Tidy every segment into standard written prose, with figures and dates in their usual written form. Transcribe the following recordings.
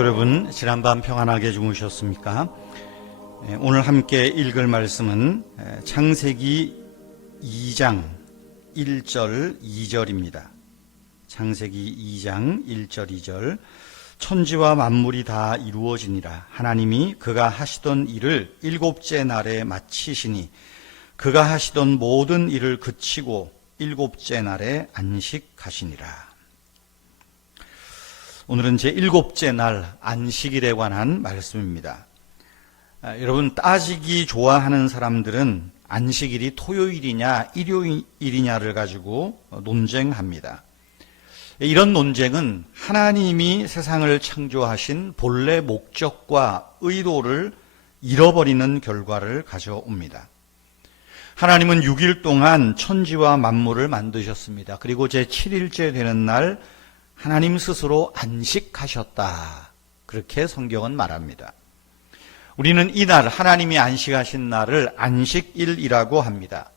여러분, 지난밤 평안하게 주무셨습니까? 오늘 함께 읽을 말씀은 창세기 2장 1절 2절입니다. 창세기 2장 1절 2절. 천지와 만물이 다 이루어지니라. 하나님이 그가 하시던 일을 일곱째 날에 마치시니 그가 하시던 모든 일을 그치고 일곱째 날에 안식하시니라. 오늘은 제7째 날 안식일에 관한 말씀입니다. 여러분, 따지기 좋아하는 사람들은 안식일이 토요일이냐 일요일이냐를 가지고 논쟁합니다. 이런 논쟁은 하나님이 세상을 창조하신 본래 목적과 의도를 잃어버리는 결과를 가져옵니다. 하나님은 6일 동안 천지와 만물을 만드셨습니다. 그리고 제7일째 되는 날 하나님 스스로 안식하셨다. 그렇게 성경은 말합니다. 우리는 이날 하나님이 안식하신 날을 안식일이라고 합니다.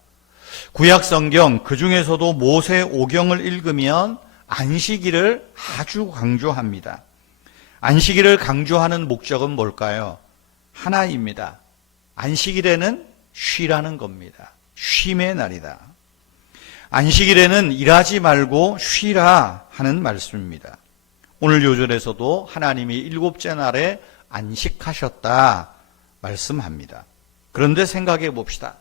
구약 성경 그 중에서도 모세 오경을 읽으면 안식일을 아주 강조합니다. 안식일을 강조하는 목적은 뭘까요? 하나입니다. 안식일에는 쉬라는 겁니다. 쉼의 날이다. 안식일에는 일하지 말고 쉬라 하는 말씀입니다. 오늘 요절에서도 하나님이 일곱째 날에 안식하셨다 말씀합니다. 그런데 생각해 봅시다.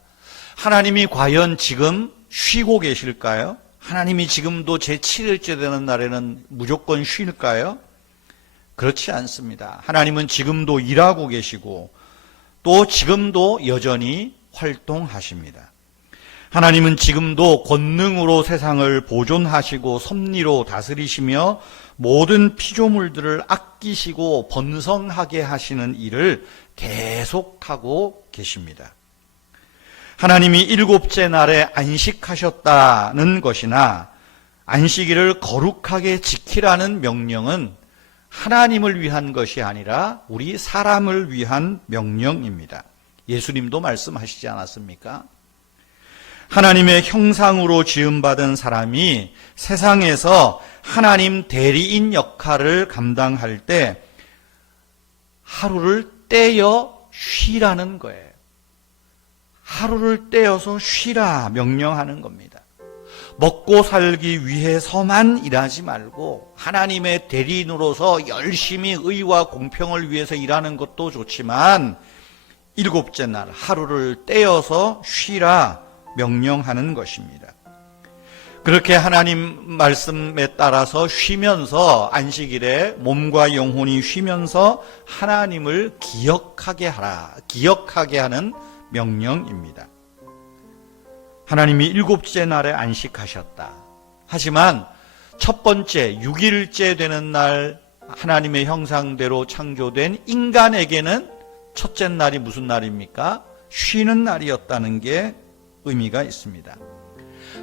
하나님이 과연 지금 쉬고 계실까요? 하나님이 지금도 제7일째 되는 날에는 무조건 쉴까요? 그렇지 않습니다. 하나님은 지금도 일하고 계시고 또 지금도 여전히 활동하십니다. 하나님은 지금도 권능으로 세상을 보존하시고 섭리로 다스리시며 모든 피조물들을 아끼시고 번성하게 하시는 일을 계속하고 계십니다. 하나님이 일곱째 날에 안식하셨다는 것이나 안식일을 거룩하게 지키라는 명령은 하나님을 위한 것이 아니라 우리 사람을 위한 명령입니다. 예수님도 말씀하시지 않았습니까? 하나님의 형상으로 지음받은 사람이 세상에서 하나님 대리인 역할을 감당할 때 하루를 떼어 쉬라는 거예요. 하루를 떼어서 쉬라 명령하는 겁니다. 먹고 살기 위해서만 일하지 말고 하나님의 대리인으로서 열심히 의와 공평을 위해서 일하는 것도 좋지만 일곱째 날 하루를 떼어서 쉬라 명령하는 것입니다. 그렇게 하나님 말씀에 따라서 쉬면서 안식일에 몸과 영혼이 쉬면서 하나님을 기억하게 하는 명령입니다. 하나님이 일곱째 날에 안식하셨다. 하지만 첫 번째 6일째 되는 날 하나님의 형상대로 창조된 인간에게는 첫째 날이 무슨 날입니까? 쉬는 날이었다는 게 의미가 있습니다.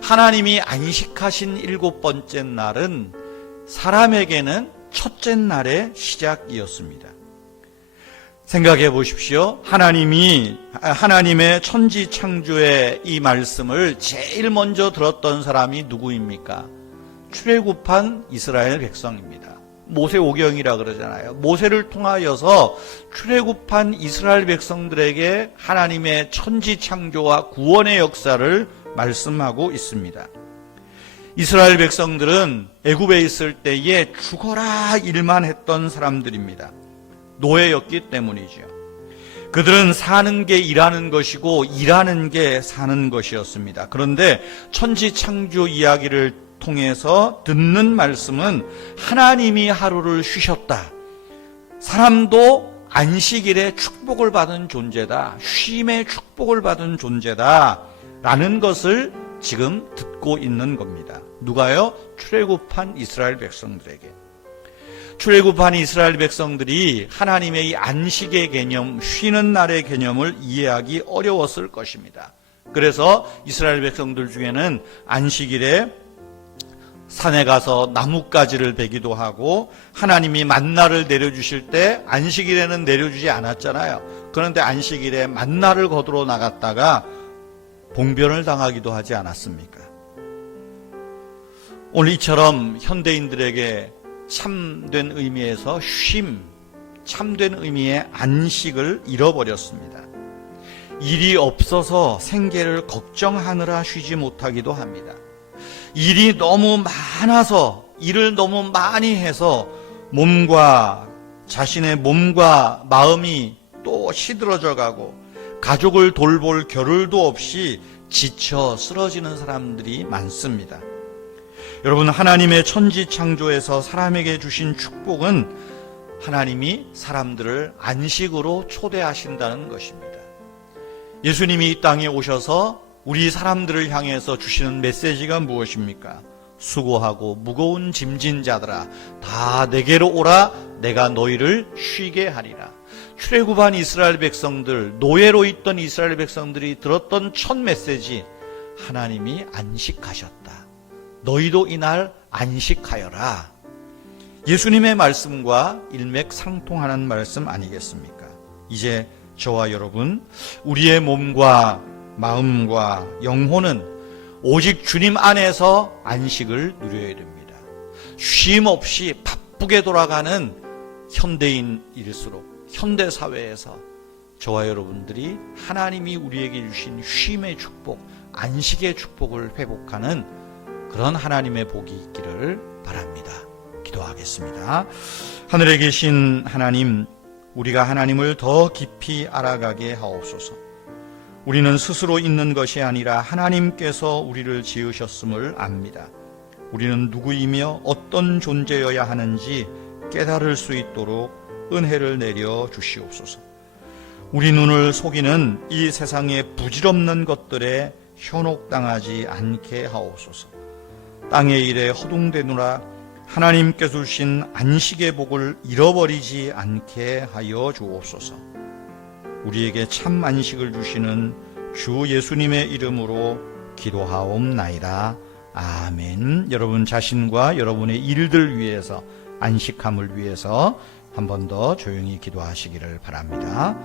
하나님이 안식하신 일곱 번째 날은 사람에게는 첫째 날의 시작이었습니다. 생각해 보십시오. 하나님의 천지 창조의 이 말씀을 제일 먼저 들었던 사람이 누구입니까? 출애굽한 이스라엘 백성입니다. 모세오경이라 그러잖아요. 모세를 통하여서 출애굽한 이스라엘 백성들에게 하나님의 천지 창조와 구원의 역사를 말씀하고 있습니다. 이스라엘 백성들은 애굽에 있을 때에 죽어라 일만 했던 사람들입니다. 노예였기 때문이죠. 그들은 사는 게 일하는 것이고 일하는 게 사는 것이었습니다. 그런데 천지 창조 이야기를 통해서 듣는 말씀은 하나님이 하루를 쉬셨다. 사람도 안식일에 축복을 받은 존재다. 쉼의 축복을 받은 존재다. 라는 것을 지금 듣고 있는 겁니다. 누가요? 출애굽한 이스라엘 백성들에게. 출애굽한 이스라엘 백성들이 하나님의 이 안식의 개념, 쉬는 날의 개념을 이해하기 어려웠을 것입니다. 그래서 이스라엘 백성들 중에는 안식일에 산에 가서 나뭇가지를 베기도 하고 하나님이 만나를 내려주실 때 안식일에는 내려주지 않았잖아요. 그런데 안식일에 만나를 거두러 나갔다가 봉변을 당하기도 하지 않았습니까? 오늘 이처럼 현대인들에게 참된 의미에서 쉼, 참된 의미의 안식을 잃어버렸습니다. 일이 없어서 생계를 걱정하느라 쉬지 못하기도 합니다. 일이 너무 많아서, 일을 너무 많이 해서 자신의 몸과 마음이 또 시들어져 가고 가족을 돌볼 겨를도 없이 지쳐 쓰러지는 사람들이 많습니다. 여러분, 하나님의 천지 창조에서 사람에게 주신 축복은 하나님이 사람들을 안식으로 초대하신다는 것입니다. 예수님이 이 땅에 오셔서 우리 사람들을 향해서 주시는 메시지가 무엇입니까? 수고하고 무거운 짐진 자들아, 다 내게로 오라. 내가 너희를 쉬게 하리라. 출애굽한 이스라엘 백성들, 노예로 있던 이스라엘 백성들이 들었던 첫 메시지, 하나님이 안식하셨다. 너희도 이날 안식하여라. 예수님의 말씀과 일맥상통하는 말씀 아니겠습니까? 이제 저와 여러분, 우리의 몸과 마음과 영혼은 오직 주님 안에서 안식을 누려야 됩니다. 쉼 없이 바쁘게 돌아가는 현대인일수록 현대사회에서 저와 여러분들이 하나님이 우리에게 주신 쉼의 축복, 안식의 축복을 회복하는 그런 하나님의 복이 있기를 바랍니다. 기도하겠습니다. 하늘에 계신 하나님, 우리가 하나님을 더 깊이 알아가게 하옵소서. 우리는 스스로 있는 것이 아니라 하나님께서 우리를 지으셨음을 압니다. 우리는 누구이며 어떤 존재여야 하는지 깨달을 수 있도록 은혜를 내려 주시옵소서. 우리 눈을 속이는 이 세상의 부질없는 것들에 현혹당하지 않게 하옵소서. 땅의 일에 허둥대느라 하나님께서 주신 안식의 복을 잃어버리지 않게 하여 주옵소서. 우리에게 참 안식을 주시는 주 예수님의 이름으로 기도하옵나이다. 아멘. 여러분 자신과 여러분의 일들 위해서, 안식함을 위해서 한 번 더 조용히 기도하시기를 바랍니다.